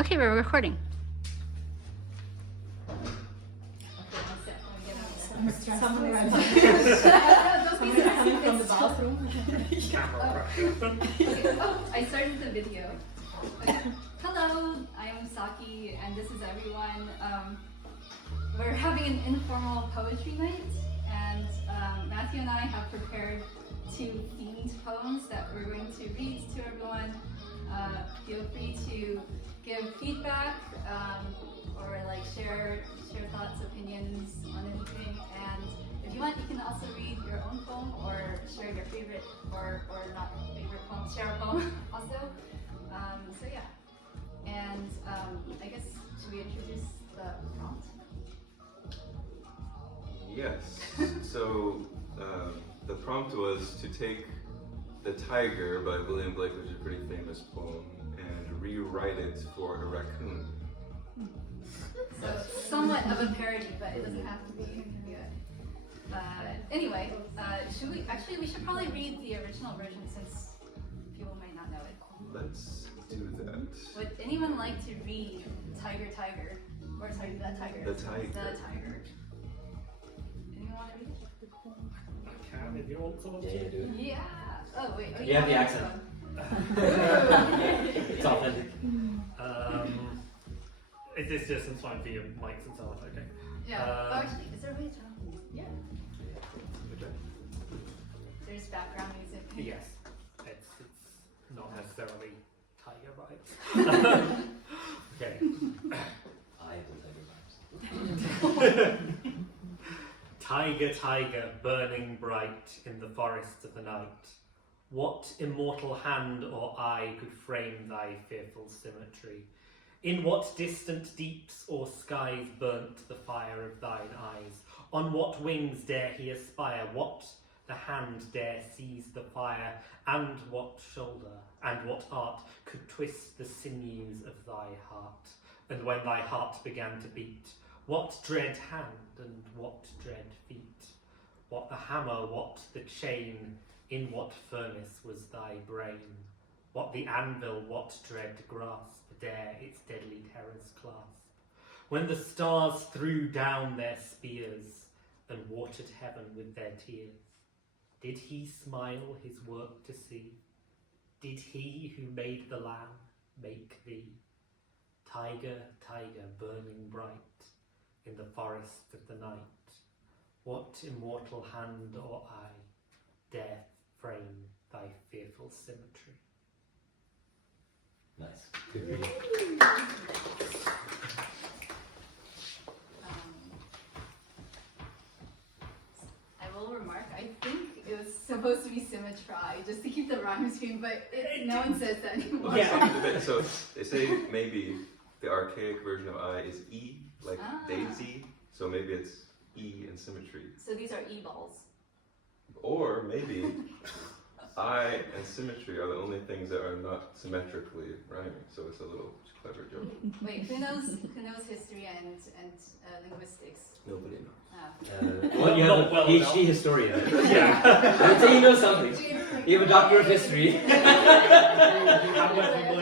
Okay, we're recording. Someone around coming from the bathroom. I started the video. Hello, I am Saki, and this is everyone. We're having an informal poetry night, and Matthew and I have prepared 2 themed poems that we're going to read to everyone. Feel free to give feedback or like share thoughts, opinions on anything. And if you want, you can also read your own poem or share your favorite or not favorite poem, share a poem also. So yeah. And I guess, should we introduce the prompt? Yes. So the prompt was to take the Tyger by William Blake, which is a pretty famous poem, and rewrite it for a raccoon. So somewhat of a parody, but it doesn't have to be. It can be anyway, we should probably read the original version since people might not know it. Let's do that. Would anyone like to read Tyger Tyger? Or sorry, the Tiger. The Tiger. The Tiger. Anyone want to read it? I can if you want to. Yeah, do it. Yeah. Oh wait. Oh, You have the accent. It's authentic. Is this distance fine for your mics and stuff? Okay. Yeah. Oh, actually, is there a way to? Yeah. Okay. There's background music. Yes. It's not necessarily Tiger vibes. Okay. I will tell you vibes. Tiger, tiger, burning bright in the forests of the night. What immortal hand or eye could frame thy fearful symmetry? In what distant deeps or skies burnt the fire of thine eyes? On what wings dare he aspire? What the hand dare seize the fire? And what shoulder and what art could twist the sinews of thy heart? And when thy heart began to beat, what dread hand and what dread feet? What the hammer, what the chain? In what furnace was thy brain? What the anvil, what dread grasp dare its deadly terrors clasp? When the stars threw down their spears and watered heaven with their tears, did he smile his work to see? Did he who made the lamb make thee? Tiger, tiger, burning bright in the forest of the night, what immortal hand or eye dare frame thy fearful symmetry? Nice. Good reading. I will remark, I think it was supposed to be symmetry, just to keep the rhyme scheme, but no one says that anymore. Okay, so they say maybe the archaic version of I is E, like Daisy, so maybe it's E in symmetry. So these are E-balls. Or maybe I and symmetry are the only things that are not symmetrically rhyming, so it's a little clever joke. Wait, who knows history and linguistics? Nobody knows. Well, you have a Well, PhD historian. Yeah. I'd say you know something. You have a doctor of history. However,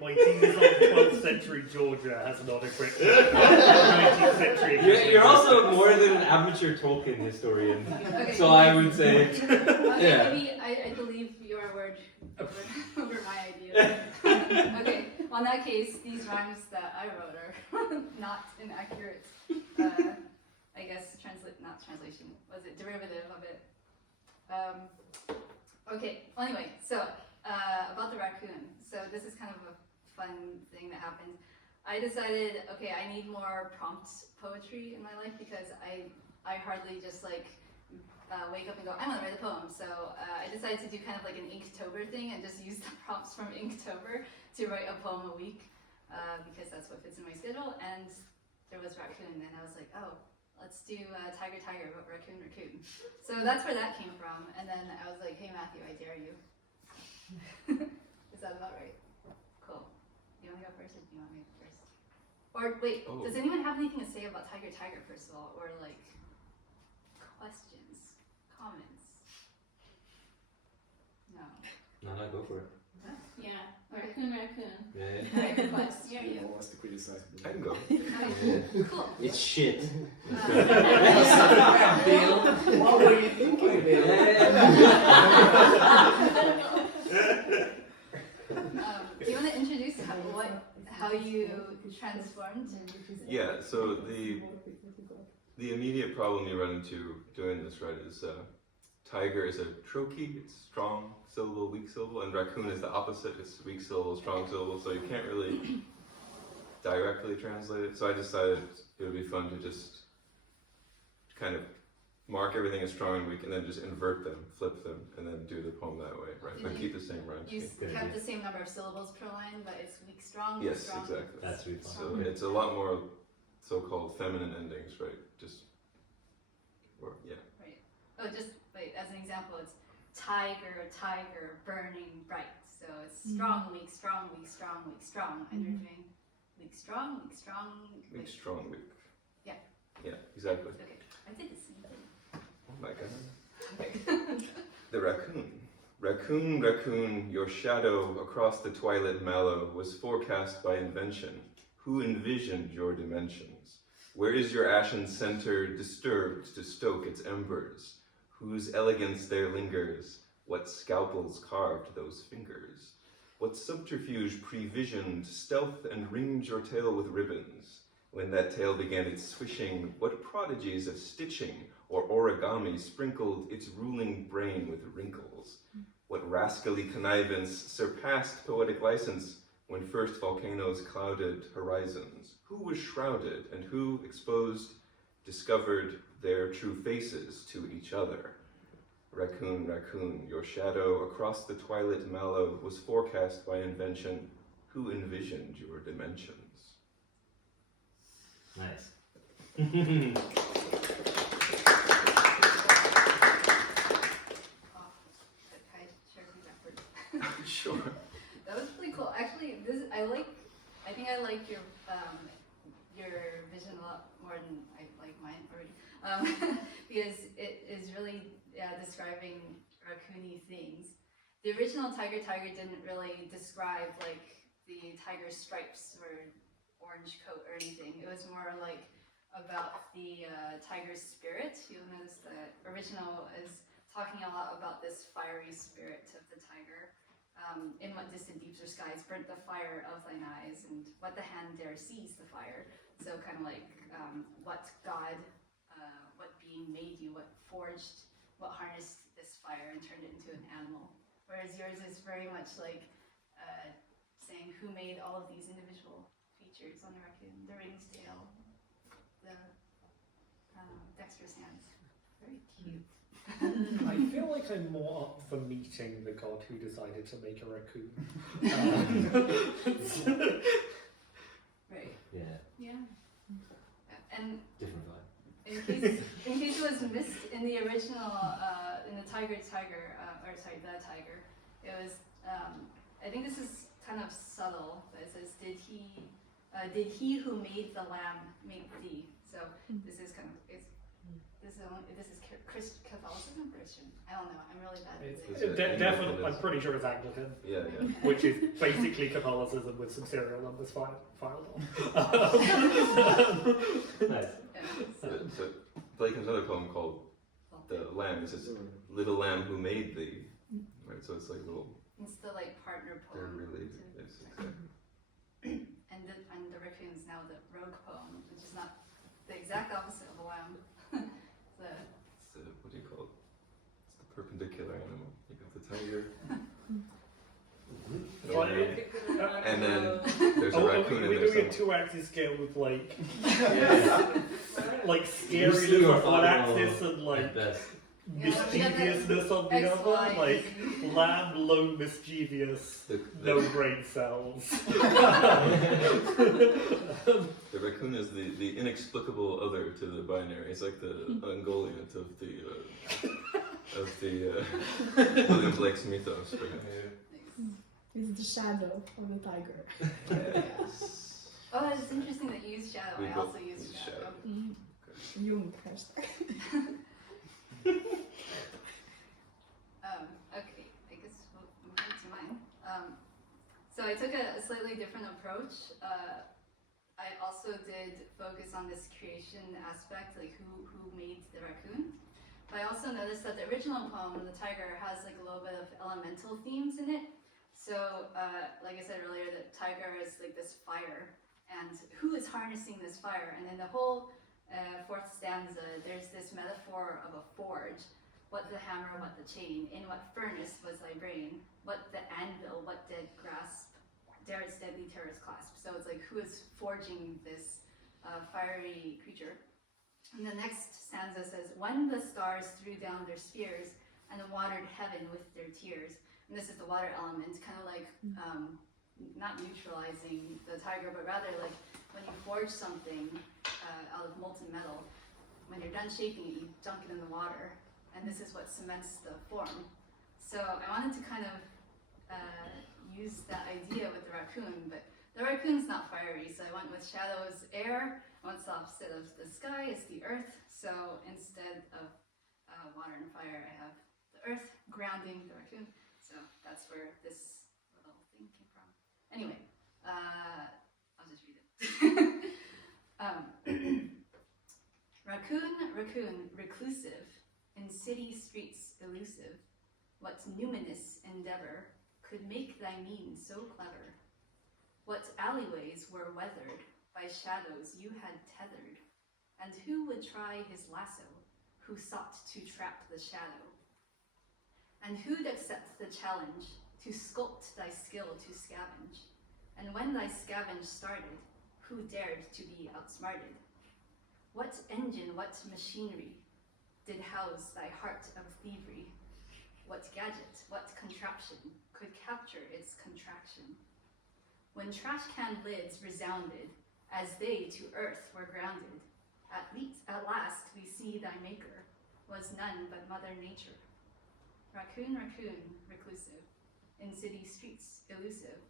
my thesis on 12th century Georgia has not equipped 19th century. You're also more than an amateur Tolkien historian. Okay. So I would say, Okay, yeah. maybe I believe your word over my idea. Okay, well in that case, these rhymes that I wrote are not inaccurate. I guess not translation. Was it derivative of it? Okay. Well, anyway, so about the raccoon. So this is kind of a fun thing that happened. I decided, okay, I need more prompt poetry in my life because I hardly just like wake up and go, I'm gonna write a poem. So I decided to do kind of like an Inktober thing and just use the prompts from Inktober to write a poem a week because that's what fits in my schedule. And there was raccoon, and I was like, oh, let's do Tiger Tyger, but raccoon raccoon. So that's where that came from. And then I was like, hey Matthew, I dare you. Is that about right? Cool. You want to go first, or do you want me to go first? Or wait, does anyone have anything to say about Tiger Tyger first of all, or like questions, comments? No. No, go for it. Yeah, Raccoon. Yeah. Tiger Quest. Yeah, Who yeah. wants to criticize me? I can go. Cool. It's shit. Bill, what were you thinking, Bill? Do you want to introduce how you transformed? Yeah, so the immediate problem you run into doing this, right, is Tiger is a trochee, it's strong syllable, weak syllable, and Raccoon is the opposite, it's weak syllable, strong syllable, so you can't really directly translate it. So I decided it would be fun to just kind of mark everything as strong and weak, and then just invert them, flip them, and then do the poem that way, right? But keep the same rhyme You scheme. kept the same number of syllables per line, but it's weak, strong, Yes, strong. exactly. That's really fun. So it's a lot more so-called feminine endings, right? Just, or, yeah. Right. Oh, just wait, as an example, it's tiger, tiger, burning bright. So it's strong, weak, strong, weak, strong, weak, strong. And you're doing weak, strong, weak, strong, Weak, strong, weak. Yeah. Yeah, exactly. Okay, I did the same thing. Oh my god. The raccoon. Raccoon, raccoon, your shadow across the twilight mallow was forecast by invention. Who envisioned your dimensions? Where is your ashen center disturbed to stoke its embers? Whose elegance there lingers? What scalpels carved those fingers? What subterfuge previsioned stealth and ringed your tail with ribbons? When that tail began its swishing, what prodigies of stitching or origami sprinkled its ruling brain with wrinkles? What rascally connivance surpassed poetic license when first volcanoes clouded horizons? Who was shrouded and who, exposed, discovered their true faces to each other? Raccoon, raccoon, your shadow across the twilight mallow was forecast by invention. Who envisioned your dimensions? Nice. Oh, okay, share me backwards. Sure. That was really cool. Actually, I think I like your vision a lot more than I like mine already. Because it is really describing raccoony things. The original Tyger Tyger didn't really describe like the tiger's stripes or orange coat or anything. It was more like about the tiger's spirit. You'll notice the original is talking a lot about this fiery spirit of the tiger. In what distant deeps or skies burnt the fire of thine eyes, and what the hand there sees the fire. So kind of like what God, what being made you, what forged, what harnessed this fire and turned it into an animal. Whereas yours is very much like saying who made all of these individual features on the raccoon, the ringed tail, the dexterous hands. Very cute. I feel like I'm more up for meeting the god who decided to make a raccoon. Right. Yeah. Yeah. And Different vibe. in case it was missed in the original, in the Tyger Tyger, the Tiger, it was, I think this is kind of subtle, but it says, did he who made the lamb make thee? So this is kind of, this is Catholicism, Christian? I don't know, I'm really bad at this. Definitely, I'm pretty sure it's Anglican, Yeah, yeah. which is basically Catholicism with some serial numbers filed on. Nice. Yeah, So Blake has another poem called The Lamb. It says, little lamb who made thee. Right, so it's like little, it's the like partner they're poem. related. to- Yes, exactly. And the raccoon is now the rogue poem, which is not the exact opposite of a lamb. It's the, what do you call it? It's the perpendicular animal. You got the tiger. And then there's a raccoon in We're there doing a somewhere. 2-axis scale with like, Yeah. like You scariness see your on one final axis and like at best. mischievousness on the X, other, Y, like Z. lamb, low, mischievous, The, no the, brain cells. the raccoon is the inexplicable other to the binary. It's like the Ungoliant of the William Blake's mythos. Right? It's the shadow of the tiger. Oh, it's interesting that you use shadow. We I both also use use shadow. Jung hashtag. Okay, I guess we'll move on to mine. approach, I also did focus on this creation aspect, like who made the raccoon. But I also noticed that the original poem, The Tiger, has like a little bit of elemental themes in it. So, like I said earlier, the tiger is like this fire, and who is harnessing this fire? And then the whole fourth stanza, there's this metaphor of a forge. What the hammer, what the chain, in what furnace was thy brain? What the anvil, what dead grasp, dare its deadly terrors clasp. So it's like, who is forging this fiery creature? And the next stanza says, when the stars threw down their spears and watered heaven with their tears. And this is the water element, kind of like, not neutralizing the tiger, but rather like when you forge something out of molten metal, when you're done shaping it, you dunk it in the water. And this is what cements the form. So I wanted to kind of use that idea with the raccoon, but the raccoon's not fiery, so I went with shadows, air. What's the opposite of the sky is the earth. So instead of water and fire, I have the earth grounding the raccoon. So that's where this little thing came from. Anyway, I'll just read it. Raccoon, raccoon, reclusive, in city streets elusive, what numinous endeavor could make thy mien so clever? What alleyways were weathered by shadows you had tethered? And who would try his lasso, who sought to trap the shadow? And who'd accept the challenge to sculpt thy skill to scavenge? And when thy scavenge started, who dared to be outsmarted? What engine, what machinery did house thy heart of thievery? What gadget, what contraption could capture its contraction? When trash can lids resounded, as they to earth were grounded, at last we see thy maker was none but Mother Nature. Raccoon, raccoon, reclusive, in city streets elusive,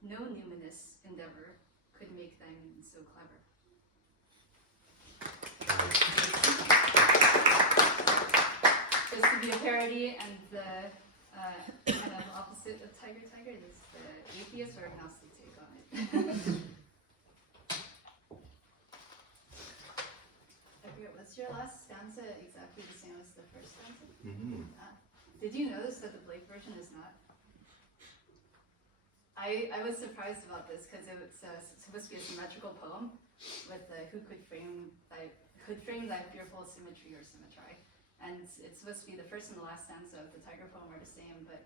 no numinous endeavor could make thy mien so clever. This could be a parody, and the kind of opposite of Tyger Tyger is the atheist or agnostic take on it. I forget, what's your last stanza exactly the same as the first stanza? Mm-hmm. Did you notice that the Blake version is not? I was surprised about this because it's supposed to be a symmetrical poem with the who could frame thy fearful symmetry or symmetry. And it's supposed to be the first and the last stanza of the Tiger poem are the same, but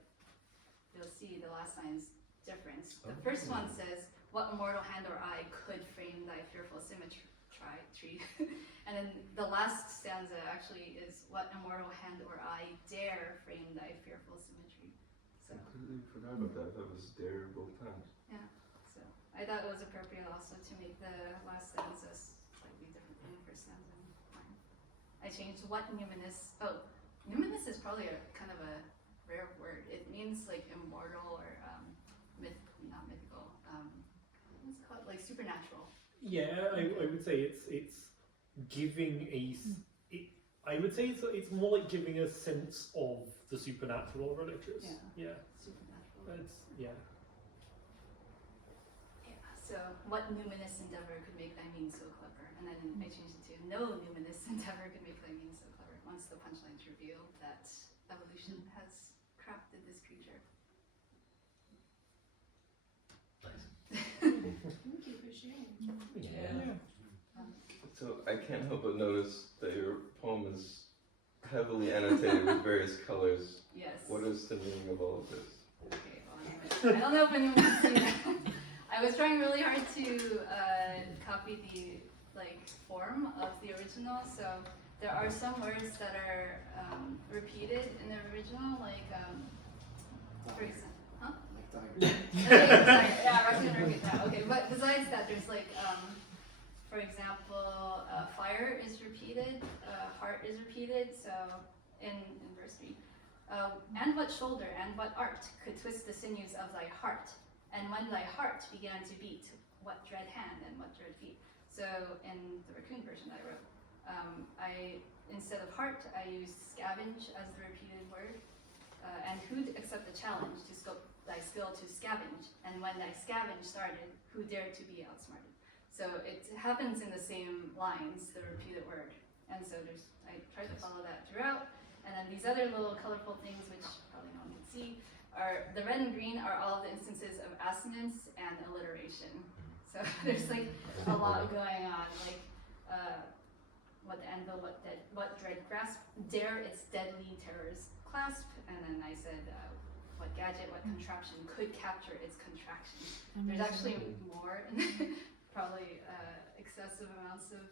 you'll see the last line is different. The first one says, what immortal hand or eye could frame thy fearful symmetry? And then the last stanza actually is, what immortal hand or eye dare frame thy fearful symmetry? So, I completely forgot about that. That was there both times. yeah. So I thought it was appropriate also to make the last stanza slightly different than the first stanza. I changed what numinous. Oh, numinous is probably a kind of a rare word. It means like immortal or not mythical. What's it called? Like supernatural. Yeah, I would say it's giving I would say it's more like giving a sense of the supernatural or religious. Yeah. Supernatural. Yeah. Yeah. So what numinous endeavor could make thy mean so clever? And then I changed it to no numinous endeavor could make thy mean so clever. Once the punchlines reveal that evolution has crafted this creature. Thank you for sharing. Yeah. So I can't help but notice that your poem is heavily annotated with various colors. Yes. What is the meaning of all of this? Okay, well, I don't know if anyone can see that. I was trying really hard to copy the form of the original, so there are some words that are repeated in the original, for example, huh? Like Tiger. Okay, sorry, yeah, Raccoon, yeah, okay, but besides that, there's for example, fire is repeated, heart is repeated, so in verse 3. And what shoulder and what art could twist the sinews of thy heart? And when thy heart began to beat, what dread hand and what dread feet? So in the Raccoon version that I wrote, instead of heart, I used scavenge as the repeated word. And who'd accept the challenge to thy skill to scavenge, and when thy scavenge started, who dared to be outsmarted? So it happens in the same lines, the repeated word. And so I tried to follow that throughout. And then these other little colorful things, which probably no one can see, are the red and green are all the instances of assonance and alliteration. So there's like a lot going on, like what the anvil, what dread grasp, dare its deadly terrors clasp, and then I said what gadget, what contraption could capture its contraction. There's actually more, probably excessive amounts of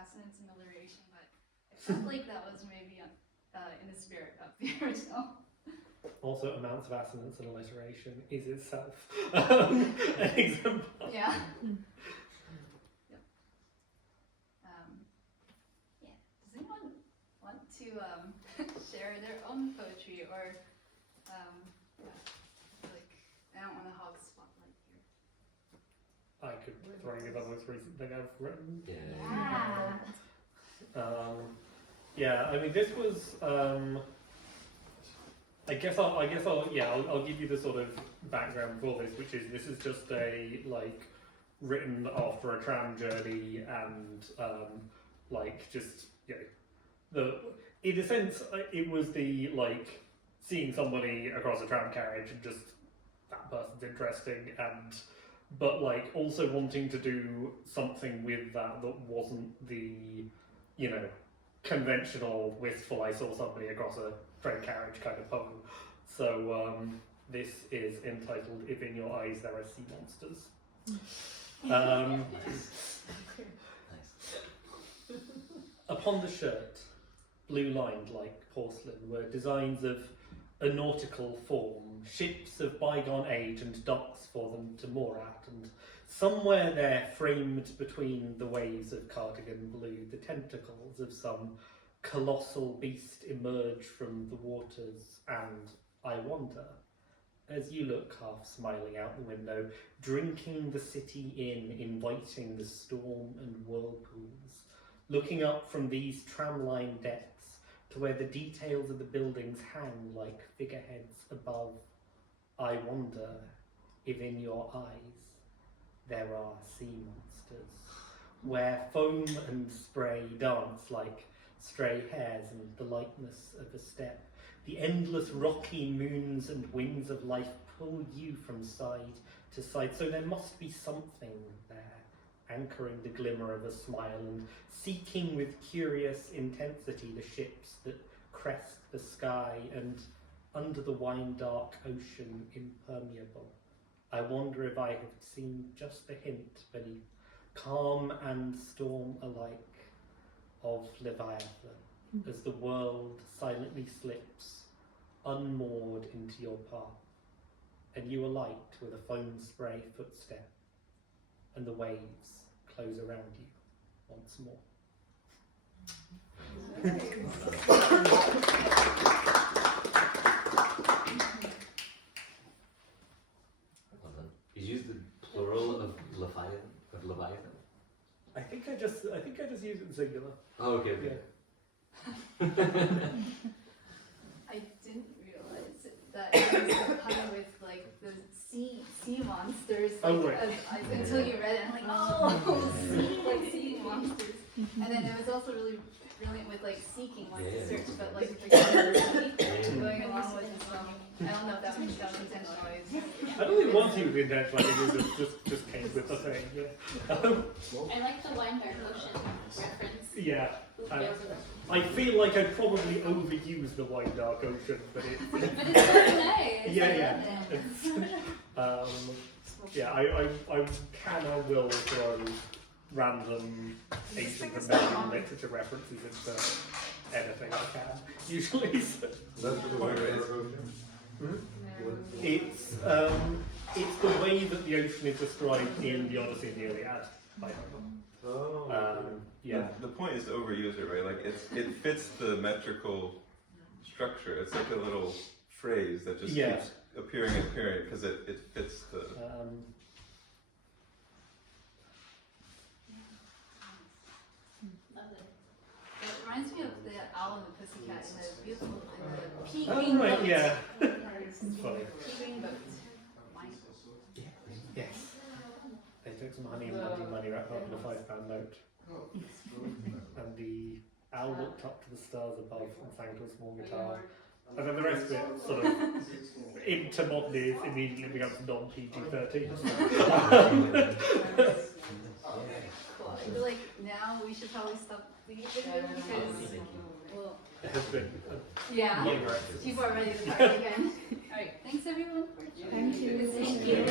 assonance and alliteration, but I felt like that was maybe in the spirit of the original. Also, amounts of assonance and alliteration is itself an example. Yeah. Yep. Yeah. Does anyone want to share their own poetry or yeah, like I don't want to hog spotlight here. I could throw you the most recent thing I've written. Yeah. Yeah, I mean, this was. I guess I'll give you the sort of background for this is just a written after a tram journey and in a sense it was the seeing somebody across a tram carriage and just that person's interesting but also wanting to do something with that wasn't the conventional wistful I saw somebody across a train carriage kind of poem. So this is entitled If in Your Eyes There Are Sea Monsters. Upon the shirt, blue lined like porcelain, were designs of a nautical form, ships of bygone age and docks for them to moor at, and somewhere there, framed between the waves of cardigan blue, the tentacles of some colossal beast emerge from the waters, and I wonder, as you look half smiling out the window, drinking the city in, inviting the storm and whirlpools, looking up from these tram-line decks to where the details of the buildings hang like figureheads above, I wonder if in your eyes there are sea monsters, where foam and spray dance like stray hairs and the lightness of a step. The endless rocky moons and wings of life pull you from side to side, so there must be something there, anchoring the glimmer of a smile and seeking with curious intensity the ships that crest the sky and under the wine-dark ocean impermeable. I wonder if I have seen just a hint beneath calm and storm alike of Leviathan as the world silently slips unmoored into your path, and you alight with a foam spray footstep, and the waves close around you once more. You used the plural of Leviathan. I think I just used it in singular. Oh, okay. Yeah. I didn't realize that it was a pun with the sea monsters. Until you read it, I'm like, oh, sea monsters. And then it was also really brilliant with seeking one to search, but going along with I don't know if that was intentional. I don't think once he was intentional, I think it just came with the thing. Yeah. I like the wine dark ocean reference. Yeah. I feel like I'd probably overuse the wide dark ocean, but But it's so nice. yeah. I can or will throw random ancient American literature references into anything I can. Usually. It's the way that the ocean is described in the Odyssey and the Iliad. Yeah. The point is to overuse it, right? It fits the metrical structure. It's like a little phrase that just keeps appearing because it fits the. It reminds me of the Owl and the Pussycat and the beautiful and the pea Oh, green right, boat. yeah. Pea Funny. green boat. some honey and money wrapped up in a £5 note. And the owl looked up to the stars above and sang to a small guitar. And then the rest of it sort of, into modern ears, immediately becomes non-PG-13. Cool. I feel like now we should probably stop the video because, well, It has been yeah, a year. people are ready to party again. Alright, thanks everyone for joining. Thank you. Thank you.